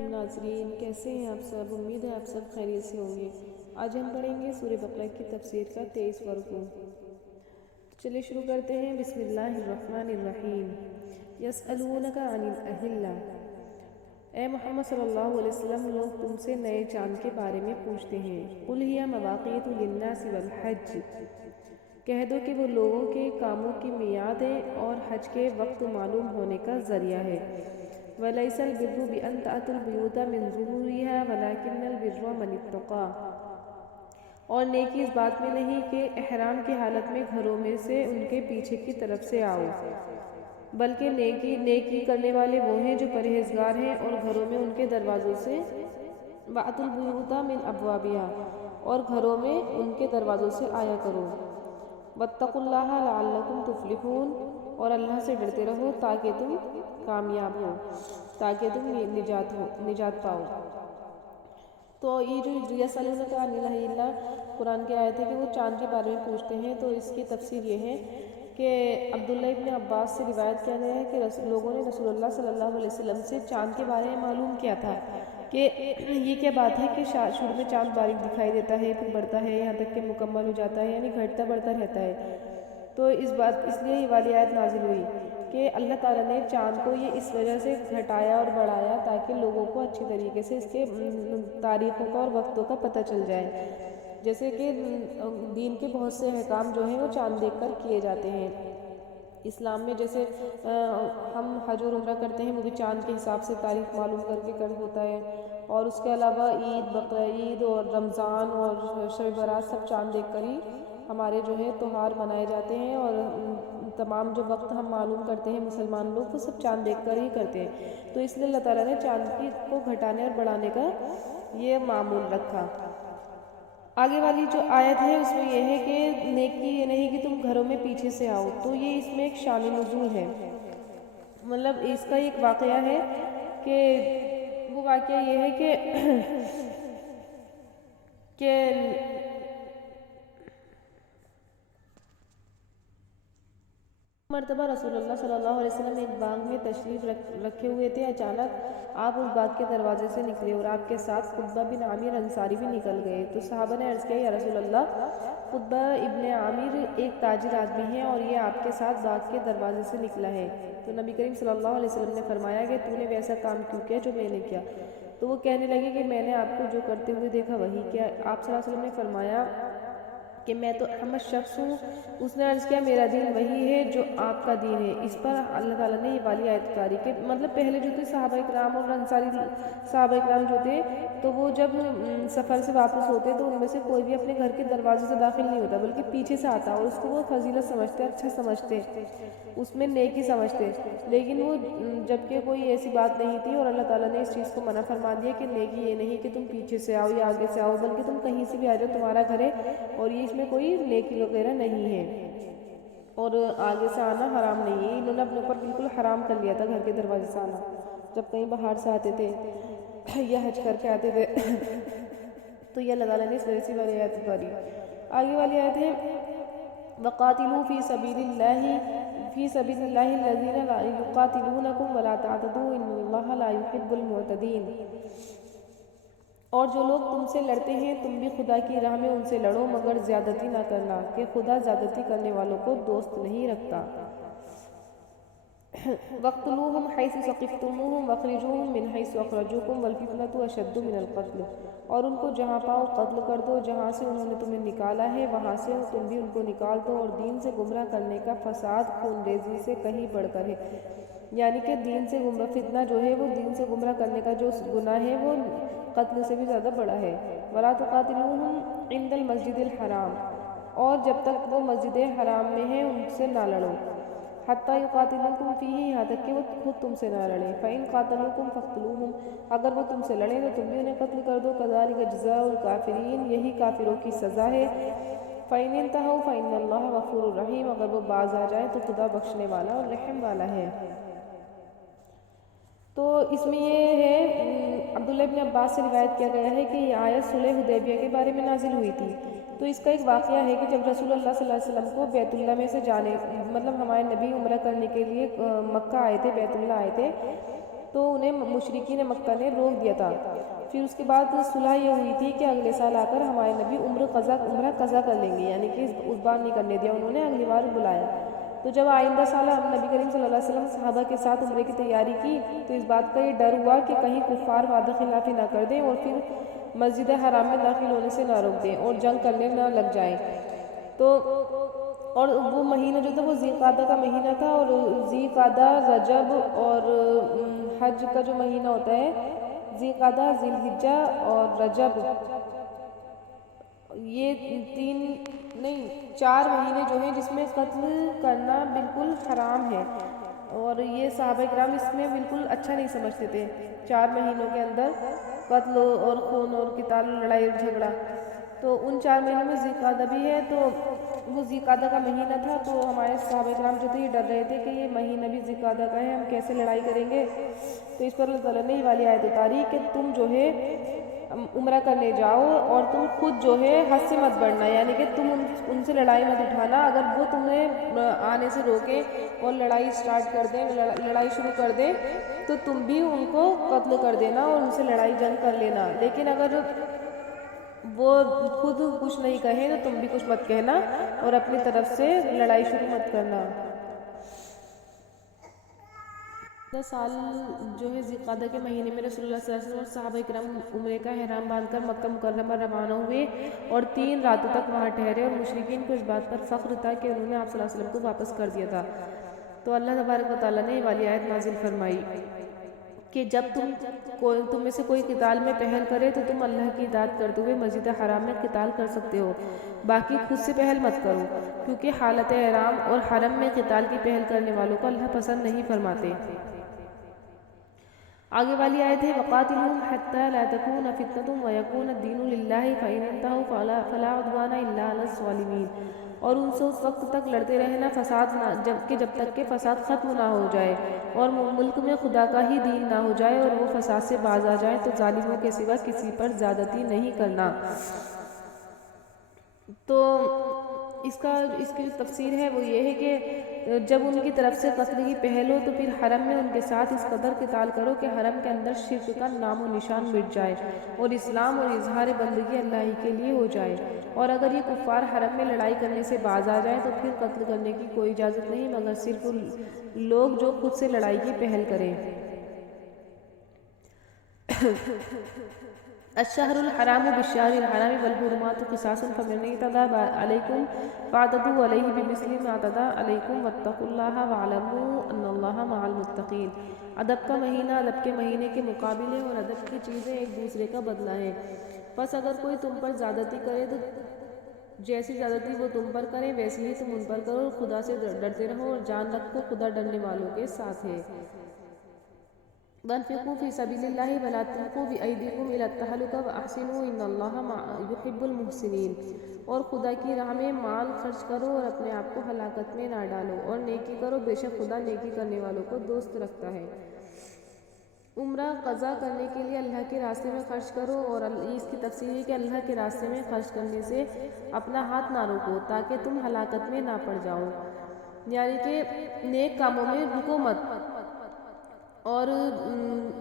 علیکم ناظرین، کیسے ہیں آپ سب؟ امید ہے آپ سب خیریت سے ہوں گے۔ آج ہم پڑھیں گے سورہ بقرہ کی تفسیر کا 23واں رکوع۔ چلیے شروع کرتے ہیں۔ بسم اللہ الرحمن الرحیم۔ یسألونک عن الأہلہ، اے محمد صلی اللہ علیہ وسلم، لوگ تم سے نئے چاند کے بارے میں پوچھتے ہیں۔ قل ہی مواقیت للناس والحج، کہہ دو کہ وہ لوگوں کے کاموں کی میعاد ہے اور حج کے وقت معلوم ہونے کا ذریعہ ہے۔ وَلَيْسَ الْبِرُّ بِأَن تَأْتُوا الْبُيُوتَ مِن ظُهُورِهَا وَلَكِنَّ الْبِرَّ مَنِ اتَّقَىٰ، اور نیکی اس بات میں نہیں کہ احرام کی حالت میں گھروں میں سے ان کے پیچھے کی طرف سے آؤ، بلکہ نیکی کرنے والے وہ ہیں جو پرہیزگار ہیں، اور گھروں میں ان کے دروازوں سے وَأْتُوا الْبُيُوتَ مِنْ أَبْوَابِهَا، اور گھروں میں ان کے دروازوں سے آیا کرو۔ وَاتَّقُوا اللَّهَ لَعَلَّكُمْ تُفْلِحُونَ، اور اللہ سے ڈرتے رہو تاکہ تم کامیاب ہو، تاکہ تم نجات پاؤ۔ تو یہ جو یسألونک عن الأہلہ قرآن کی آیت ہے کہ وہ چاند کے بارے میں پوچھتے ہیں، تو اس کی تفسیر یہ ہے کہ عبداللہ ابن عباس سے روایت کیا گیا ہے کہ لوگوں نے رسول اللہ صلی اللہ علیہ وسلم سے چاند کے بارے میں معلوم کیا تھا کہ یہ کیا بات ہے کہ شروع میں چاند باریک دکھائی دیتا ہے، پھر بڑھتا ہے یہاں تک کہ مکمل ہو جاتا ہے، یعنی گھٹتا بڑھتا رہتا ہے۔ تو اس لیے یہ والی آیت نازل ہوئی کہ اللہ تعالیٰ نے چاند کو یہ اس وجہ سے گھٹایا اور بڑھایا تاکہ لوگوں کو اچھی طریقے سے اس کے تاریخوں کا اور وقتوں کا پتہ چل جائے۔ جیسے کہ دین کے بہت سے احکام جو ہیں وہ چاند دیکھ کر کیے جاتے ہیں۔ اسلام میں جیسے ہم حج اور عمرہ کرتے ہیں، وہ بھی چاند کے حساب سے تاریخ معلوم کر کے ہوتا ہے، اور اس کے علاوہ عید، بقرہ عید اور رمضان اور شب برات سب چاند دیکھ کر ہی ہمارے جو ہے تہوار منائے جاتے ہیں، اور تمام جو وقت ہم معلوم کرتے ہیں مسلمان لوگ وہ سب چاند دیکھ کر ہی کرتے ہیں۔ تو اس لیے اللہ تعالیٰ نے چاند کو گھٹانے اور بڑھانے کا یہ معمول رکھا۔ آگے والی جو آیت ہے اس میں یہ ہے کہ نیکی یہ نہیں کہ تم گھروں میں پیچھے سے آؤ، تو یہ اس میں ایک شان نزول ہے، مطلب اس کا ایک واقعہ ہے کہ وہ واقعہ یہ ہے کہ مرتبہ رسول اللہ صلی اللہ علیہ وسلم ایک باغ میں تشریف رکھے ہوئے تھے۔ اچانک آپ اس باغ کے دروازے سے نکلے اور آپ کے ساتھ قطبہ بن عامر انصاری بھی نکل گئے۔ تو صحابہ نے عرض کیا، یا رسول اللہ، قطبہ ابن عامر ایک تاجر آدمی ہے اور یہ آپ کے ساتھ باغ کے دروازے سے نکلا ہے۔ تو نبی کریم صلی اللہ علیہ وسلم نے فرمایا کہ تو نے ویسا کام کیوں کیا جو میں نے کیا؟ تو وہ کہنے لگے کہ میں نے آپ کو جو کرتے ہوئے دیکھا وہی کیا۔ آپ صلی اللہ علیہ وسلم نے فرمایا کہ میں تو احمد شخص ہوں۔ اس نے عرض کیا، میرا دین وہی ہے جو آپ کا دین ہے۔ اس پر اللہ تعالیٰ نے یہ والی آیت اتاری کہ مطلب پہلے جو تھے صحابہ اکرام اور انصاری صحابہ اکرام جو تھے، تو وہ جب سفر سے واپس ہوتے تو ان میں سے کوئی بھی اپنے گھر کے دروازے سے داخل نہیں ہوتا بلکہ پیچھے سے آتا، اور اس کو وہ فضیلت سمجھتے، اچھا سمجھتے، اس میں نیکی سمجھتے۔ لیکن وہ جبکہ کوئی ایسی بات نہیں تھی، اور اللہ تعالیٰ نے اس چیز کو منع فرما دیا کہ نیکی یہ نہیں کہ تم پیچھے سے آؤ یا آگے سے آؤ، بلکہ تم کہیں سے بھی آ جاؤ، تمہارا گھر ہے اور یہ اس میں کوئی نیکی وغیرہ نہیں ہے، اور آگے سے آنا حرام نہیں ہے۔ انہوں نے اپنے اوپر بالکل حرام کر لیا تھا گھر کے دروازے سے آنا، جب کہیں باہر سے آتے تھے یا حج کر کے آتے تھے تو یہ اللہ تعالیٰ نے اس وجہ سے والی آیت اتاری۔ آگے والی آیت ہے، وَقَاتِلُوا فِي سَبِيلِ اللَّهِ الَّذِينَ يُقَاتِلُونَكُمْ وَلَا تَعْتَدُوا إِنَّ اللَّهَ لَا يُحِبُّ الْمُعْتَدِينَ، اور جو لوگ تم سے لڑتے ہیں تم بھی خدا کی راہ میں ان سے لڑو، مگر زیادتی نہ کرنا کہ خدا زیادتی کرنے والوں کو دوست نہیں رکھتا۔ وَاقْتُلُوهُمْ حَيْثُ ثَقِفْتُمُوهُمْ وَأَخْرِجُوهُمْ مِنْ حَيْثُ أَخْرَجُوكُمْ وَالْفِتْنَةُ أَشَدُّ مِنَ الْقَتْلِ، اور ان کو جہاں پاؤ قتل کر دو، جہاں سے انہوں نے تمہیں نکالا ہے وہاں سے تم بھی ان کو نکال دو، اور دین سے گمراہ کرنے کا فساد خون ریزی سے کہیں بڑھ کر ہے، یعنی کہ دین سے فتنہ جو ہے وہ دین سے گمراہ کرنے کا جو گناہ ہے وہ قتل سے بھی زیادہ بڑا ہے۔ وَلَا تُقَاتِلُوهُمْ عِنْدَ الْمَسْجِدِ الْحَرَامِ، اور جب تک وہ مسجد حرام میں ہیں ان سے نہ لڑو، حتیٰ یقاتلوکم فیہ، یہاں تک کہ وہ خود تم سے نہ لڑیں، فَإِن قَاتَلُوکم فَاقْتُلُوہم، اگر وہ تم سے لڑیں تو تم بھی انہیں قتل کر دو، کَذَلِکَ جَزَاءُ الْکافِرِینَ، یہی کافروں کی سزا ہے۔ فَإِنِ انْتَہَوْا فَإِنَّ اللَّهَ غَفُورٌ رَحِيمٌ، اگر وہ باز آ جائیں تو خدا بخشنے والا اور رحم والا ہے۔ تو اس میں یہ ہے، عبداللہ ابن عباس سے روایت کیا گیا ہے کہ یہ آیت صلح حدیبیہ کے بارے میں نازل ہوئی تھی۔ تو اس کا ایک واقعہ ہے کہ جب رسول اللہ صلی اللہ علیہ وسلم کو بیت اللہ میں سے جانے، مطلب ہمارے نبی عمرہ کرنے کے لیے مکہ آئے تھے، بیت اللہ آئے تھے، تو انہیں مشرکین مکہ نے روک دیا تھا۔ پھر اس کے بعد صلح یہ ہوئی تھی کہ اگلے سال آ کر ہمارے نبی عمرہ قضا کر لیں گے، یعنی کہ اس بار نہیں کرنے دیا انہوں نے، اگلی بار بلایا۔ تو جب آئندہ سال نبی کریم صلی اللہ علیہ وسلم صحابہ کے ساتھ عمرے کی تیاری کی تو اس بات کا یہ ڈر ہوا کہ کہیں کفار وعدہ خلافی نہ کر دیں اور پھر مسجد حرام میں داخل ہونے سے نہ روک دیں اور جنگ کرنے نہ لگ جائیں۔ تو اور وہ مہینہ جو تھا وہ ذی القعدہ کا مہینہ تھا، اور ذی القعدہ، رجب اور حج کا جو مہینہ ہوتا ہے، ذی القعدہ، ذی الحجہ اور رجب، یہ 4 مہینے جو ہیں جس میں قتل کرنا بالکل حرام ہے، اور یہ صحابہ کرام اس میں بالکل اچھا نہیں سمجھتے تھے 4 مہینوں کے اندر قتل اور خون اور قتال، لڑائی اور جھگڑا۔ تو ان 4 مہینوں میں ذی القعدہ بھی ہے، تو وہ ذی القعدہ کا مہینہ تھا، تو ہمارے صحابہ کرام جو تھے یہ ڈر رہے تھے کہ یہ مہینہ بھی ذی القعدہ کا ہے، ہم کیسے لڑائی کریں گے۔ تو اس پر اللہ تعالیٰ نے یہ والی آیت اتاری کہ تم جو ہے عمرہ کرنے جاؤ اور تم خود جو ہے حد سے مت بڑھنا، یعنی کہ تم ان سے لڑائی مت اٹھانا، اگر وہ تمہیں آنے سے روکیں اور لڑائی شروع کر دیں تو تم بھی ان کو قتل کر دینا اور ان سے لڑائی جنگ کر لینا، لیکن اگر وہ خود کچھ نہیں کہیں تو تم بھی کچھ مت کہنا اور اپنی طرف سے لڑائی شروع مت کرنا۔ 10 سال جو ہے ذی القعدہ کے مہینے میں رسول اللہ صلی اللہ علیہ وسلم اور صحابہ کرام عمرے کا احرام باندھ کر مکہ مکرمہ روانہ ہوئے اور 3 راتوں تک وہاں ٹھہرے، اور مشرکین کو اس بات پر فخر تھا کہ انہوں نے آپ صلی اللہ علیہ وسلم کو واپس کر دیا تھا۔ تو اللہ تبارک و تعالیٰ نے یہ والی آیت نازل فرمائی کہ جب تم میں سے کوئی قتال میں پہل کرے تو تم اللہ کی اطاعت کرتے ہوئے مسجد حرام میں قتال کر سکتے ہو، باقی خود سے پہل مت کرو، کیونکہ حالت احرام اور حرم میں قتال کی پہل کرنے والوں کو اللہ پسند نہیں فرماتے۔ آگے والی آیت ہے وَقَاتِلُوهُمْ حَتَّى لَا تَكُونَ فِتْنَةٌ وَيَكُونَ الدِّينُ لِلَّهِ فَإِنِ انْتَهُوا فَلَا عُدْوَانَ إِلَّا عَلَى الظَّالِمِينَ، اور ان سے اس وقت تک لڑتے رہنا جب تک کہ فساد ختم نہ ہو جائے اور ملک میں خدا کا ہی دین نہ ہو جائے اور وہ فساد سے باز آ جائیں، تو ظالموں کے سوا کسی پر زیادتی نہیں کرنا۔ تو اس کی جو تفسیر ہے وہ یہ ہے کہ جب ان کی طرف سے قتل کی پہل ہو تو پھر حرم میں ان کے ساتھ اس قدر قتال کرو کہ حرم کے اندر شرک کا نام و نشان مٹ جائے اور اسلام اور اظہار بندگی اللہ ہی کے لیے ہو جائے، اور اگر یہ کفار حرم میں لڑائی کرنے سے باز آ جائیں تو پھر قتل کرنے کی کوئی اجازت نہیں مگر صرف لوگ جو خود سے لڑائی کی پہل کریں۔ الشہر الحرام بالشہر الحرام والحرمات قصاص فمن اعتدى علیکم فاعتدوا علیہ بمثل ما اعتدى علیکم واتقوا اللہ واعلموا ان اللہ مع المتقین۔ ادب کا مہینہ ادب کے مہینے کے مقابلے اور ادب کی چیزیں ایک دوسرے کا بدلہ ہے، پس اگر کوئی تم پر زیادتی کرے تو جیسی زیادتی وہ تم پر کرے ویسے ہی تم ان پر کرو، اور خدا سے ڈرتے رہو اور جان رکھو خدا ڈرنے والوں کے ساتھ ہے۔ وَانْفِقُوا فِي سَبِيلِ اللَّهِ وَلَا تُلْقُوا بِأَيْدِيكُمْ إِلَى التَّهْلُكَةِ وَأَحْسِنُوا إِنَّ اللَّهَ يُحِبُّ الْمُحْسِنِينَ، اور خدا کی راہ میں مال خرچ کرو اور اپنے آپ کو ہلاکت میں نہ ڈالو، اور نیکی کرو، بے شک خدا نیکی کرنے والوں کو دوست رکھتا ہے۔ عمرہ قضا کرنے کے لیے اللہ کے راستے میں خرچ کرو، اور اس کی تفسیر ہے کہ اللہ کے راستے میں خرچ کرنے سے اپنا ہاتھ نہ روکو تاکہ تم ہلاکت میں نہ پڑ جاؤ، یعنی کہ نیک کاموں میں رکو مت اور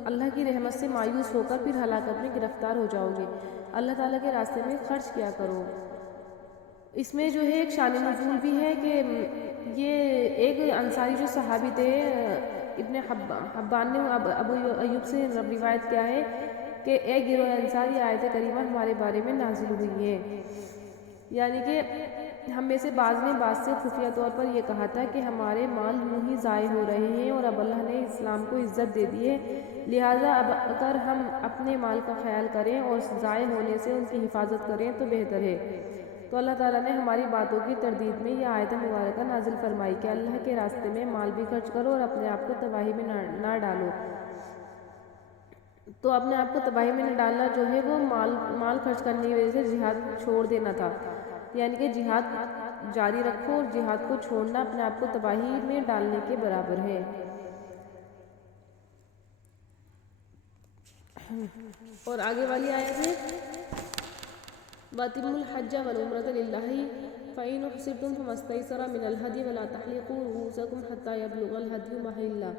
اللہ کی رحمت سے مایوس ہو کر پھر ہلاکت میں گرفتار ہو جاؤ گے۔ اللہ تعالیٰ کے راستے میں خرچ کیا کرو۔ اس میں جو ہے ایک شان نزول بھی ہے کہ یہ ایک انصاری جو صحابی تھے ابن حبان نے ابو ایوب سے روایت کیا ہے کہ ایک گروہ انصاری آیت کریمہ ہمارے بارے میں نازل ہوئی ہے، یعنی کہ ہم میں سے بعض سے خفیہ طور پر یہ کہا تھا کہ ہمارے مال یوں ہی ضائع ہو رہے ہیں اور اب اللہ نے اسلام کو عزت دے دی ہے، لہٰذا اب اگر ہم اپنے مال کا خیال کریں اور ضائع ہونے سے ان کی حفاظت کریں تو بہتر ہے۔ تو اللہ تعالیٰ نے ہماری باتوں کی تردید میں یہ آیت مبارکہ نازل فرمائی کہ اللہ کے راستے میں مال بھی خرچ کرو اور اپنے آپ کو تباہی میں نہ ڈالو۔ تو اپنے آپ کو تباہی میں نہ ڈالنا جو ہے وہ مال خرچ کرنے کی وجہ سے جہاد چھوڑ دینا تھا، یعنی کہ جہاد جاری رکھو اور جہاد کو چھوڑنا اپنے آپ کو تباہی میں ڈالنے کے برابر ہے۔ اور آگے والی آیت ہے وَأَتِمُّوا الْحَجَّ وَالْعُمْرَةَ لِلَّهِ فَإِنْ أُحْصِرْتُمْ فَمَا اسْتَيْسَرَ مِنَ الْهَدْيِ وَلَا تَحْلِقُوا رُؤُوسَكُمْ حَتَّى يَبْلُغَ الْهَدْيُ مَحِلَّهُ،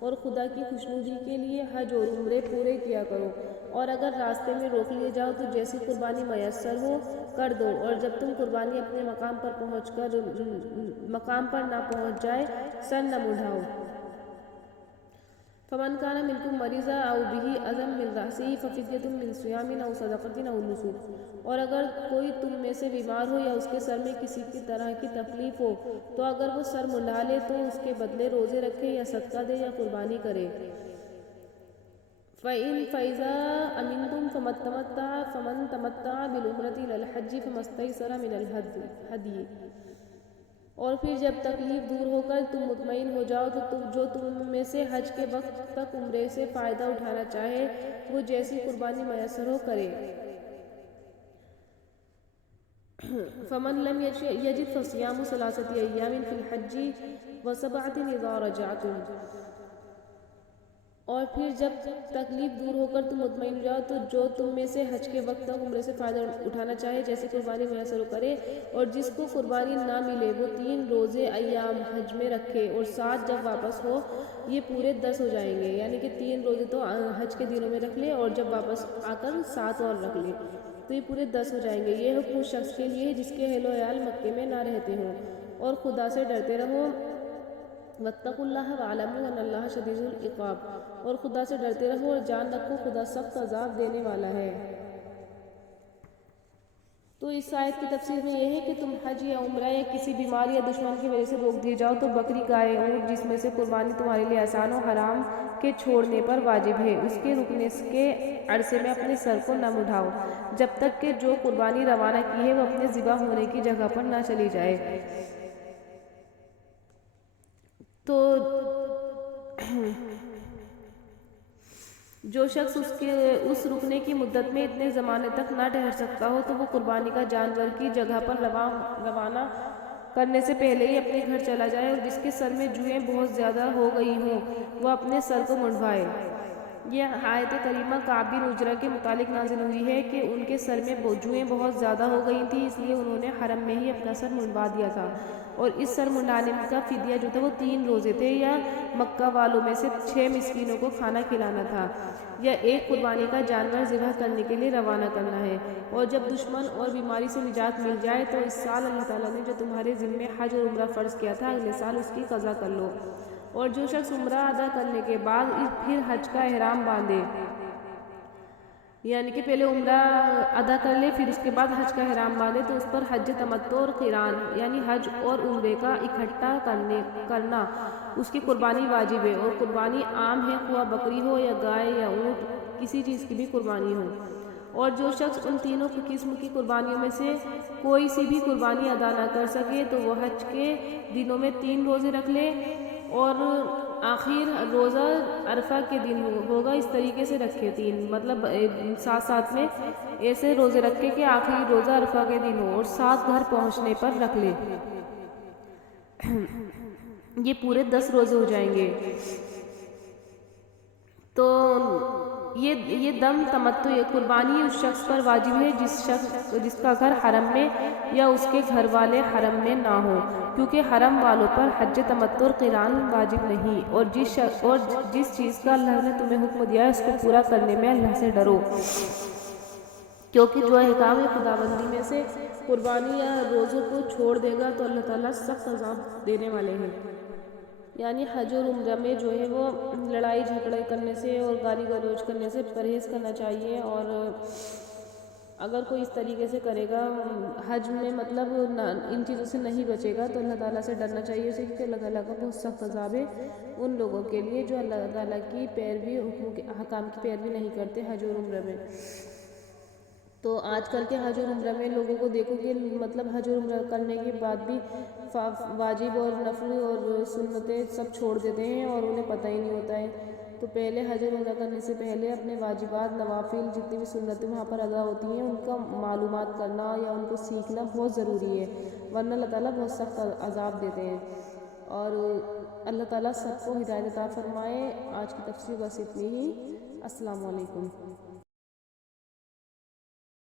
اور خدا کی خوشنودی کے لیے حج اور عمرے پورے کیا کرو، اور اگر راستے میں روک لیے جاؤ تو جیسی قربانی میسر ہو کر دو، اور جب تم قربانی اپنے مقام پر نہ پہنچ جائے سر نہ مڑاؤ۔ فمن کان منکم مریضا او بہ اذی من رأسہ ففدیۃ من صیام او صدقۃ او نسک، اور اگر کوئی تم میں سے بیمار ہو یا اس کے سر میں کسی کی طرح کی تکلیف ہو تو اگر وہ سر منڈا لے تو اس کے بدلے روزے رکھے یا صدقہ دے یا قربانی کرے۔ فَإِذَا أَمِنْتُمْ فَمَنْ تَمَتَّعَ بِالْعُمْرَةِ إِلَى الْحَجِّ فَمَا اسْتَيْسَرَ مِنَ الْهَدْيِ، اور پھر جب تکلیف دور ہو کر تم مطمئن ہو جاؤ تو جو تم میں سے حج کے وقت تک عمرے سے فائدہ اٹھانا چاہے وہ جیسی قربانی میسر ہو کرے۔ فمن لم یجد فصیام ثلاثۃ ایام فی الحج وسبعۃ اذا رجعتم، اور پھر جب تکلیف دور ہو کر تم مطمئن ہو جاؤ تو جو تم میں سے حج کے وقت تک عمرے سے فائدہ اٹھانا چاہے جیسی قربانی میسر کرے، اور جس کو قربانی نہ ملے وہ 3 روزے ایام حج میں رکھے، اور 7 جب واپس ہو یہ پورے 10 ہو جائیں گے، یعنی کہ 3 روزے تو حج کے دنوں میں رکھ لے اور جب واپس آ کر 7 اور رکھ لے تو یہ پورے 10 ہو جائیں گے۔ یہ حکم اس شخص کے لیے جس کے اہل و عیال مکے میں نہ رہتے ہوں، اور خدا سے ڈرتے رہو، واتقوا اللہ واعلموا ان اللہ شدید العقاب، اور خدا سے ڈرتے رہو اور جان رکھو خدا سخت عذاب دینے والا ہے۔ تو اس آیت کی تفسیر میں یہ ہے کہ تم حج یا عمرہ یا کسی بیماری یا دشمن کی وجہ سے روک دیے جاؤ تو بکری، گائے، اونٹ جس میں سے قربانی تمہارے لیے آسان ہو حرام کے چھوڑنے پر واجب ہے، اس کے رکنے کے عرصے میں اپنے سر کو نہ مڑاؤ جب تک کہ جو قربانی روانہ کی ہے وہ اپنے ذبح ہونے کی جگہ پر نہ چلی جائے۔ تو جو شخص اس رکنے کی مدت میں اتنے زمانے تک نہ ٹھہر سکتا ہو تو وہ قربانی کا جانور کی جگہ پر روانہ کرنے سے پہلے ہی اپنے گھر چلا جائے، اور جس کے سر میں جوئیں بہت زیادہ ہو گئی ہوں وہ اپنے سر کو منڈوائے۔ یہ آیت کریمہ کعب بن عجرہ کے متعلق نازل ہوئی ہے کہ ان کے سر میں جوئیں بہت زیادہ ہو گئی تھیں، اس لیے انہوں نے حرم میں ہی اپنا سر منڈوا دیا تھا، اور اس سر منڈانے کا فدیہ جو تھا وہ 3 روزے تھے، یا مکہ والوں میں سے 6 مسکینوں کو کھانا کھلانا تھا، یا ایک قربانی کا جانور ذبح کرنے کے لیے روانہ کرنا ہے۔ اور جب دشمن اور بیماری سے نجات مل جائے تو اس سال اللہ تعالیٰ نے جو تمہارے ذمے حج اور عمرہ فرض کیا تھا اگلے سال اس کی قضا کر لو۔ اور جو شخص عمرہ ادا کرنے کے بعد پھر حج کا احرام باندھے، یعنی کہ پہلے عمرہ ادا کر لے پھر اس کے بعد حج کا احرام باندھے، تو اس پر حج تمتع اور قران یعنی حج اور عمرے کا اکٹھا کرنا اس کی قربانی واجب ہے، اور قربانی عام ہے، خواہ بکری ہو یا گائے یا اونٹ، کسی چیز کی بھی قربانی ہو۔ اور جو شخص ان تینوں قسم کی قربانیوں میں سے کوئی سی بھی قربانی ادا نہ کر سکے تو وہ حج کے دنوں میں 3 روزے رکھ لے، اور آخر روزہ عرفہ کے دن ہوگا، اس طریقے سے رکھے 3، مطلب ساتھ ساتھ میں ایسے روزے رکھے کہ آخری روزہ عرفہ کے دن ہو، اور 7 گھر پہنچنے پر رکھ لے، یہ پورے 10 روزے ہو جائیں گے۔ تو یہ دم تمتع قربانی اس شخص پر واجب ہے جس کا گھر حرم میں یا اس کے گھر والے حرم میں نہ ہو، کیونکہ حرم والوں پر حج تمتع اور قران واجب نہیں، اور جس چیز کا اللہ نے تمہیں حکم دیا ہے اس کو پورا کرنے میں اللہ سے ڈرو، کیونکہ جو احکام خداوندی میں سے قربانی یا روزوں کو چھوڑ دے گا تو اللہ تعالیٰ سخت عذاب دینے والے ہیں۔ یعنی حج اور عمرہ میں جو ہے وہ لڑائی جھگڑے کرنے سے اور گالی گلوچ کرنے سے پرہیز کرنا چاہیے، اور اگر کوئی اس طریقے سے کرے گا حج میں مطلب ان چیزوں سے نہیں بچے گا تو اللہ تعالیٰ سے ڈرنا چاہیے اسے، کیونکہ اللہ تعالیٰ کا بہت سخت عذاب ہے ان لوگوں کے لیے جو اللہ تعالیٰ کی پیروی، احکام کی پیروی نہیں کرتے حج اور عمرہ میں۔ تو آج کل کے حج اور عمرہ میں لوگوں کو دیکھو کہ مطلب حج اور عمرہ کرنے کے بعد بھی واجب اور نفل اور سنتیں سب چھوڑ دیتے ہیں اور انہیں پتہ ہی نہیں ہوتا ہے۔ تو پہلے حج اور عمرہ کرنے سے پہلے اپنے واجبات، نوافل، جتنی بھی سنتیں وہاں پر ادا ہوتی ہیں ان کا معلومات کرنا یا ان کو سیکھنا بہت ضروری ہے، ورنہ اللہ تعالیٰ بہت سخت عذاب دیتے ہیں۔ اور اللہ تعالیٰ سب کو ہدایت عطا فرمائے۔ آج کی تفسیر بس اتنی ہی۔ السلام علیکم۔